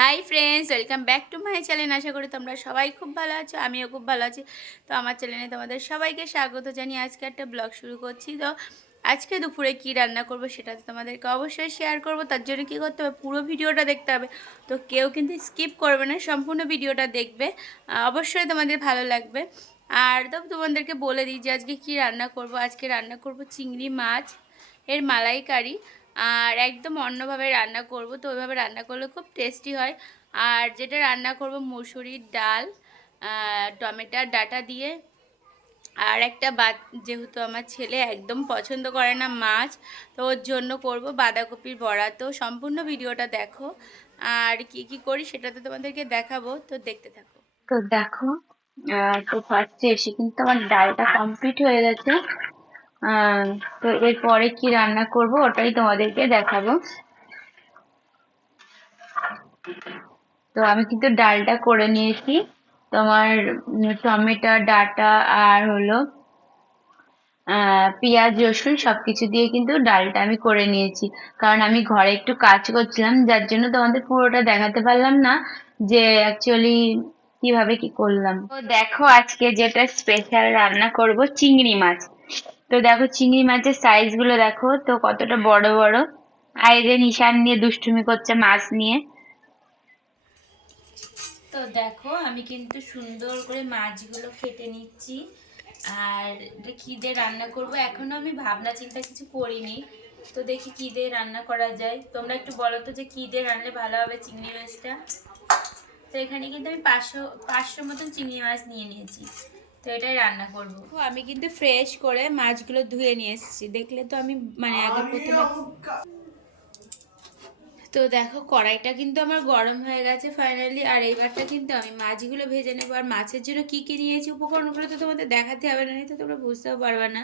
Hi friends welcome back to my channel আশা করি তোমরা সবাই খুব ভালো আছো, আমিও খুব ভালো আছি। তো আমার চ্যানেলে তোমাদের সবাইকে স্বাগত জানিয়ে আজকে একটা ব্লগ শুরু করছি। তো আজকে দুপুরে কি রান্না করব সেটা তো তোমাদেরকে অবশ্যই শেয়ার করব। তার জন্য কী করতে হবে? পুরো ভিডিওটা দেখতে হবে। তো কেউ কিন্তু স্কিপ করবে না, সম্পূর্ণ ভিডিওটা দেখবে। অবশ্যই তোমাদের ভালো লাগবে। আর তো তোমাদেরকে বলে দিই যে আজকে কি রান্না করব? আজকে রান্না করব চিংড়ি মাছ, এর মালাইকারি। আর একদম অন্যভাবে রান্না করব, তো ওইভাবে রান্না করলে খুব টেস্টি হয়। আর যেটা রান্না করব, মুসুরির ডাল টমেটোর ডাটা দিয়ে। আর একটা বাদ যেহেতু আমার ছেলে একদম পছন্দ করে না মাছ, তো ওর জন্য করব বাঁধাকপির বড়া। তো সম্পূর্ণ ভিডিওটা দেখো। আর কি কি করি সেটা তো তোমাদেরকে দেখাবো, তো দেখতে থাকো। তো দেখো তো ফার্স্টে এসে কিন্তু আমার ডালটা কমপ্লিট হয়ে গেছে। তো এরপরে কি রান্না করব ওটাই তোমাদেরকে দেখাবো। তো আমি কিন্তু ডালটা করে নিয়েছি। তোমার টমেটো, ডাটা আর হলো পেঁয়াজ, রসুন সবকিছু দিয়ে কিন্তু ডালটা আমি করে নিয়েছি। কারণ আমি ঘরে একটু কাজ করছিলাম, যার জন্য তোমাদের পুরোটা দেখাতে পারলাম না যে অ্যাকচুয়ালি কীভাবে কি করলাম। তো দেখো আজকে যেটা স্পেশাল রান্না করব চিংড়ি মাছ। তো দেখো চিংড়ি মাছের সাইজগুলো দেখো, তো কতটা বড় বড়। আর যে নিশান নিয়ে দুষ্টুমি করছে মাছ নিয়ে। তো দেখো, আমি কিন্তু সুন্দর করে মাছগুলো কেটে নিচ্ছি। আর কী দিয়ে রান্না করব? এখনও আমি ভাবনা চিন্তা কিছু করিনি। তো দেখি কী দিয়ে রান্না করা যায়। তোমরা একটু বলো তো যে কী দিয়ে রান্নালে ভালো হবে চিংড়ি মাছটা? তো এখানে কিন্তু আমি পাঁচশো পাঁচশো মতন চিংড়ি মাছ নিয়ে নিয়েছি। তো এটাই রান্না করব। আমি কিন্তু ফ্রেশ করে মাছগুলো ধুয়ে নিয়ে এসেছি। দেখলে তো আমি মানে আগে প্রথমে তো দেখো, কড়াইটা কিন্তু আমার গরম হয়ে গেছে ফাইনালি আর এইবারটা কিন্তু আমি মাছগুলো ভেজে নেব। আর মাছের জন্য কী কী নিয়েছি উপকরণগুলো তো তোমাদের দেখাতে হবে না তো তোমরা বুঝতেও পারবে না।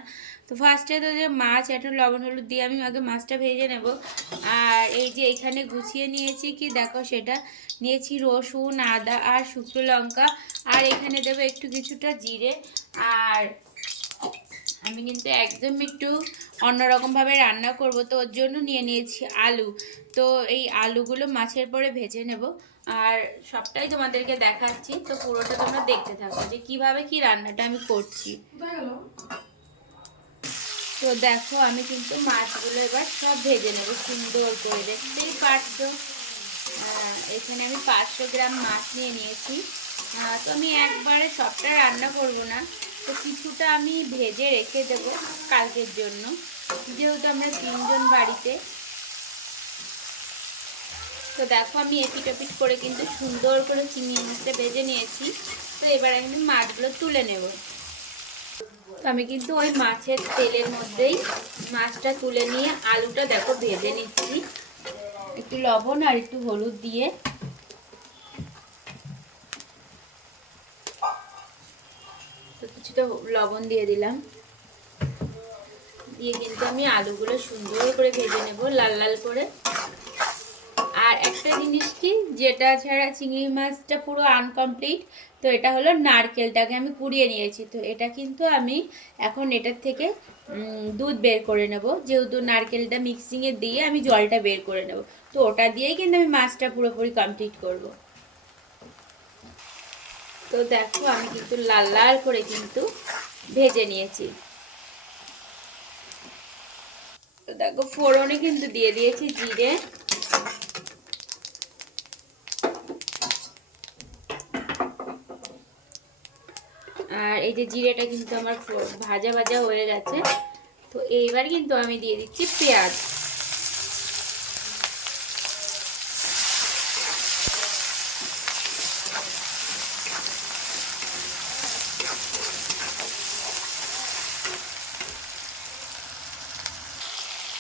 তো ফার্স্টে তো যে মাছ, একটা লবণ, হলুদ দিয়ে আমি আগে মাছটা ভেজে নেব। আর এই যে এখানে গুছিয়ে নিয়েছি কি দেখো সেটা, নিয়েছি রসুন, আদা আর শুকনো লঙ্কা। আর এখানে দেবো একটু কিছুটা জিরে। আর আমি কিন্তু একদম একটু অন্যরকমভাবে রান্না করব তো ওর জন্য নিয়ে নিয়েছি আলু। তো এই আলুগুলো মাছের পরে ভেজে নেব। আর সবটাই তোমাদেরকে দেখাচ্ছি তো পুরোটা তোমরা দেখতে থাকো যে কীভাবে কি রান্নাটা আমি করছি। তো দেখো আমি কিন্তু মাছগুলো এবার সব ভেজে নেব সুন্দর করে দেখতেই পারছ? এখানে আমি পাঁচশো গ্রাম মাছ নিয়ে নিয়েছি। তো আমি একবারে সবটা রান্না করব না। তো কিছুটা আমি ভেজে রেখে দেব কালকের জন্য। যেহেতু আমরা তিনজন বাড়িতে। তো দেখো আমি এপিট করে কিন্তু সুন্দর করে চিংড়ি মাছটা ভেজে নিয়েছি। তো এবার আমি মাছগুলো তুলে নেব। তো আমি কিন্তু ওই মাছের তেলের মধ্যেই মাছটা তুলে নিয়ে আলুটা দেখো ভেজে নিচ্ছি। একটু লবণ আর একটু হলুদ দিয়ে তো কিছুটা লবণ দিয়ে দিলাম। দিয়ে কিন্তু আমি আলুগুলো সুন্দর করে ভেজে নেব লাল লাল করে। আর একটা জিনিস কি যেটা ছাড়া চিংড়ি মাছটা পুরো আনকমপ্লিট, তো এটা হলো নারকেলটাকে আমি কুড়িয়ে নিয়েছি। তো এটা কিন্তু আমি এখন এটার থেকে দুধ বের করে নেব। যেহেতু নারকেলটা মিক্সিংয়ে দিয়ে আমি জলটা বের করে নেব। তো ওটা দিয়েই কিন্তু আমি মাছটা পুরোপুরি কমপ্লিট করব। তো দেখো, আমি কিন্তু লাল লাল করে কিন্তু ভেজে নিয়েছি। তো দেখো, ফোড়নে কিন্তু দিয়ে দিয়েছি জিরে। আর এই যে জিরেটা কিন্তু আমার ভাজা ভাজা হয়ে গেছে। তো এইবার কিন্তু আমি দিয়ে দিচ্ছি পেঁয়াজ।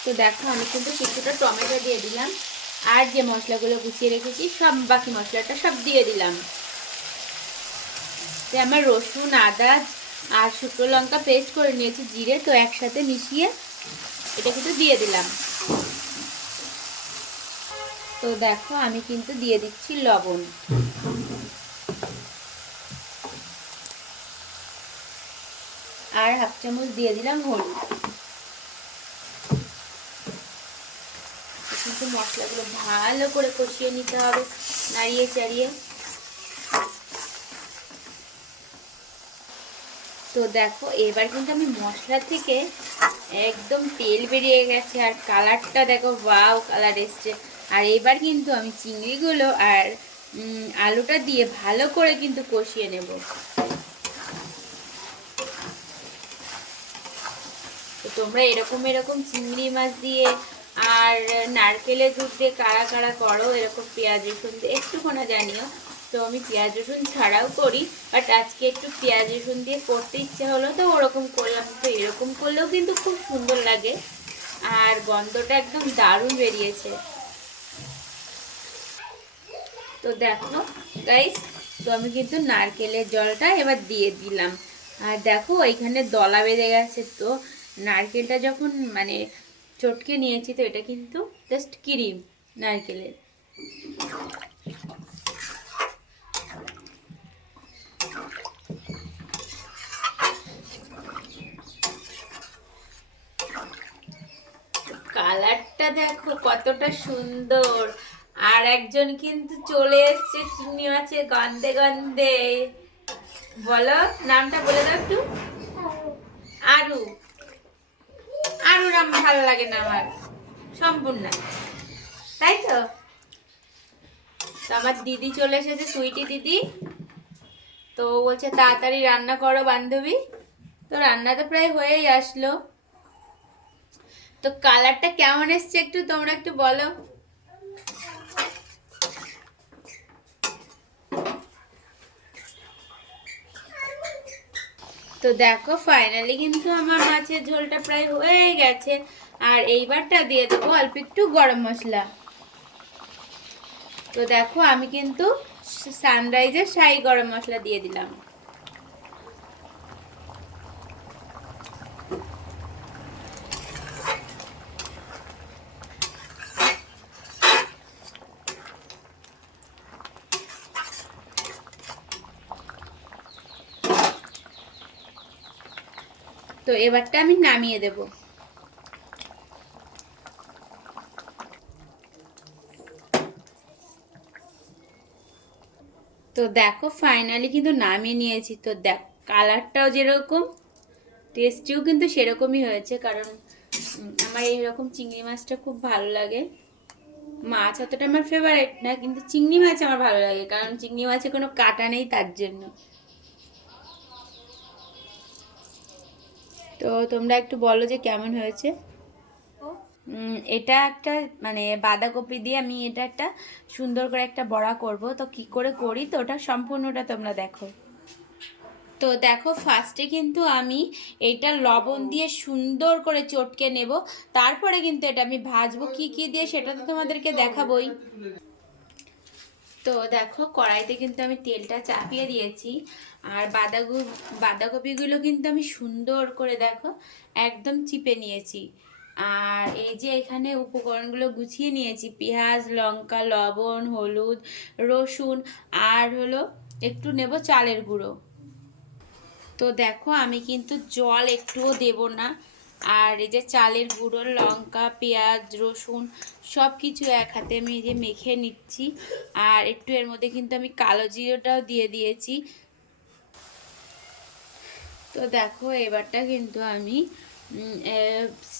তো দেখো, আমি কিন্তু কিছুটা টমেটো দিয়ে দিলাম। আর যে মশলাগুলো গুছিয়ে রেখেছি, সব বাকি মশলাটা সব দিয়ে দিলাম। তো আমার রসুন, আদা আর শুকনো লঙ্কা পেস্ট করে নিয়েছি, জিরে তো একসাথে মিশিয়ে এটা কিন্তু দিয়ে দিলাম। তো দেখো, আমি কিন্তু দিয়ে দিচ্ছি লবণ। আর হাফ চামচ দিয়ে দিলাম হলুদ কিন্তু মশলাগুলো ভালো করে কষিয়ে নিতে হবে, নাড়িয়ে চাড়িয়ে। তো দেখো, এবার কিন্তু আমি মশলা থেকে একদম তেল বেরিয়ে গেছে, আর কালারটা দেখো, ওয়াও কালার এসছে। আর এবার কিন্তু আমি চিংড়িগুলো আর আলুটা দিয়ে ভালো করে কিন্তু কষিয়ে নেব। তোমরা এরকম এরকম চিংড়ি মাছ দিয়ে আর নারকেলের দুধ দিয়ে কারা কারা করো, এরকম পেঁয়াজ রসুন দিয়ে, একটুখানি জানিও। তো আমি পেঁয়াজ রসুন ছাড়াও করি বাট আজকে একটু পেঁয়াজ রসুন দিয়ে করতে ইচ্ছে হলো তো ওরকম করলাম। তো এরকম করলেও কিন্তু খুব সুন্দর লাগে। আর গন্ধটা একদম দারুণ বেরিয়েছে। তো দেখো গাইস তো আমি কিন্তু নারকেলের জলটা এবার দিয়ে দিলাম। আর দেখো, এখানে দলা বেঁধে গেছে তো। নারকেলটা যখন মানে চটকে নিয়েছি তো এটা কিন্তু জাস্ট ক্রিম নারকেলের। কালারটা দেখো কতটা সুন্দর। আর একজন কিন্তু চলে এসছে চিংড়ি মাছের গন্ধে গন্ধে। বলো নামটা বলে দাও একটু। আরু। আরু নাম ভালো লাগে না আমার। সম্পূর্ণ। তাই তো? আমার দিদি চলে এসেছে, সুইটি দিদি। তো বলছে, তাড়াতাড়ি রান্না করো বান্ধবী। তো রান্না তো প্রায় হয়েই আসলো। তো কালারটা কেমন এসছে একটু তোমরা একটু বলো। তো দেখো ফাইনালি কিন্তু আমার মাছের ঝোলটা প্রায় হয়ে গেছে। আর এইবারটা দিয়ে দেবো অল্প একটু গরম মশলা। তো দেখো, আমি কিন্তু সানরাইজের সাই গরম মশলা দিয়ে দিলাম। তো এবারটা আমি নামিয়ে দেব। তো দেখো ফাইনালি কিন্তু নামিয়ে নিয়েছি। তো দেখ কালারটাও যেরকম টেস্টিও কিন্তু সেরকমই হয়েছে কারণ আমার এইরকম চিংড়ি মাছটা খুব ভালো লাগে। মাছ অতটা আমার ফেভারিট না, কিন্তু চিংড়ি মাছ আমার ভালো লাগে কারণ চিংড়ি মাছে কোনো কাটা নেই তার জন্য। তো তোমরা একটু বলো যে কেমন হয়েছে? এটা একটা মানে বাঁধাকপি দিয়ে আমি এটা একটা সুন্দর করে একটা বড়া করব। তো কি করে করি? তো ওটা সম্পূর্ণটা তোমরা দেখো। তো দেখো ফার্স্টে কিন্তু আমি এটা লবণ দিয়ে সুন্দর করে চটকে নেব। তারপরে কিন্তু এটা আমি ভাজবো। কি কি দিয়ে সেটা তো তোমাদেরকে দেখাবোই। তো দেখো, কড়াইতে কিন্তু আমি তেলটা চাপিয়ে দিয়েছি। আর বাঁধাকপি বাঁধাকপিগুলো কিন্তু আমি সুন্দর করে দেখো, একদম চিপে নিয়েছি। আর এই যে এখানে উপকরণগুলো গুছিয়ে নিয়েছি, পেঁয়াজ, লঙ্কা, লবণ, হলুদ, রসুন, আর হলো একটু নেব চালের গুঁড়ো। তো দেখো, আমি কিন্তু জল একটুও দেব না। আর এই যে চালের গুঁড়ো, লঙ্কা, পেঁয়াজ, রসুন সব কিছু এক হাতে আমি যে মেখে নিচ্ছি। আর একটু এর মধ্যে কিন্তু আমি কালো জিরোটাও দিয়ে দিয়েছি। তো দেখো, এবারটা কিন্তু আমি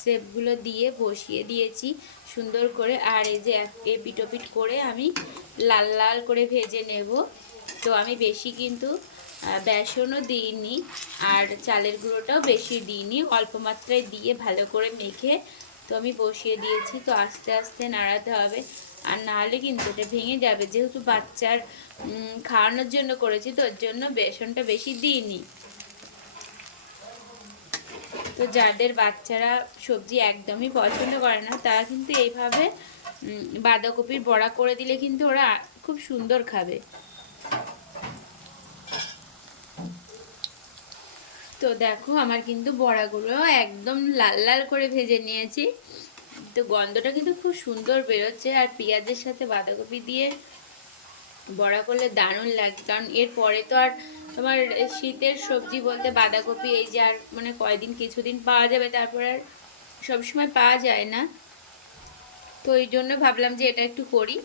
সেপগুলো দিয়ে বসিয়ে দিয়েছি সুন্দর করে। আর এই যে এপিট ওপিট করে আমি লাল লাল করে ভেজে নেব। তো আমি বেশি কিন্তু বেসনও দিইনি, আর চালের গুঁড়োটাও বেশি দিইনি, অল্প মাত্রায় দিয়ে ভালো করে মেখে তো আমি বসিয়ে দিয়েছি। তো আস্তে আস্তে নাড়াতে হবে, আর নাহলে কিন্তু এটা ভেঙে যাবে। যেহেতু বাচ্চার খাওয়ানোর জন্য করেছি, তো ওর জন্য বেসনটা বেশি দিইনি। তো যাদের বাচ্চারা সবজি একদমই পছন্দ করে না, তারা কিন্তু এইভাবে বাঁধাকপির বড়া করে দিলে কিন্তু ওরা খুব সুন্দর খাবে। তো দেখো আমার কিন্তু বড়াগুলো একদম লাল লাল করে ভেজে নিয়েছি। তো গন্ধটা কিন্তু খুব সুন্দর বেরোচ্ছে আর পেঁয়াজের সাথে বাঁধাকপি দিয়ে বড়া করলে দারুণ লাগে। কারণ এরপরে তো আর তোমার শীতের সবজি বলতে বাঁধাকপি, এই যে আর মানে কয়দিন কিছুদিন পাওয়া যাবে, তারপর আর সবসময় পাওয়া যায় না। তো এই জন্য ভাবলাম যে এটা একটু করি।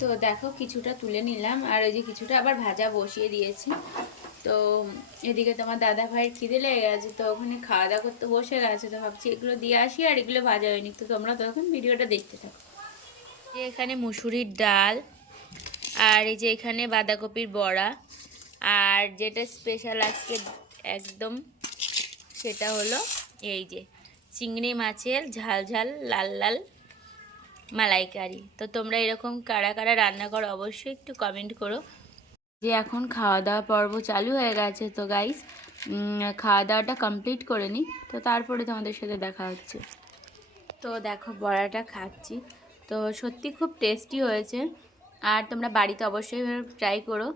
তো দেখো কিছুটা তুলে নিলাম, আর ওই যে কিছুটা আবার ভাজা বসিয়ে দিয়েছি। তো এদিকে তোমার দাদা ভাইয়ের খিদে লেগে গেছে, তো ওখানে খাওয়া দাওয়া করতে বসে গেছে, তো ভাবছি এগুলো দিয়ে আসি আর এগুলো ভাজা হয়নি। তো তোমরা তখন ভিডিওটা দেখতে থাকো। এখানে মুসুরির ডাল, আর এই যে এখানে বাঁধাকপির বড়া, আর যেটা স্পেশাল আজকে একদম সেটা হলো এই যে চিংড়ি মাছের ঝাল ঝাল লাল লাল মালাইকারি। তো তোমরা এরকম কারা কারা রান্না করো অবশ্যই একটু কমেন্ট করো। যে এখন খাওয়া দাওয়া পর্ব চালু হয়ে গেছে, তো গাইস খাওয়া দাওয়াটা কমপ্লিট করে নিই, তো তারপরে তোমাদের সাথে দেখা হচ্ছে। তো দেখো, বড়াটা খাচ্ছি। তো সত্যি খুব টেস্টি হয়েছে। আর তোমরা বাড়িতে অবশ্যই ট্রাই করো।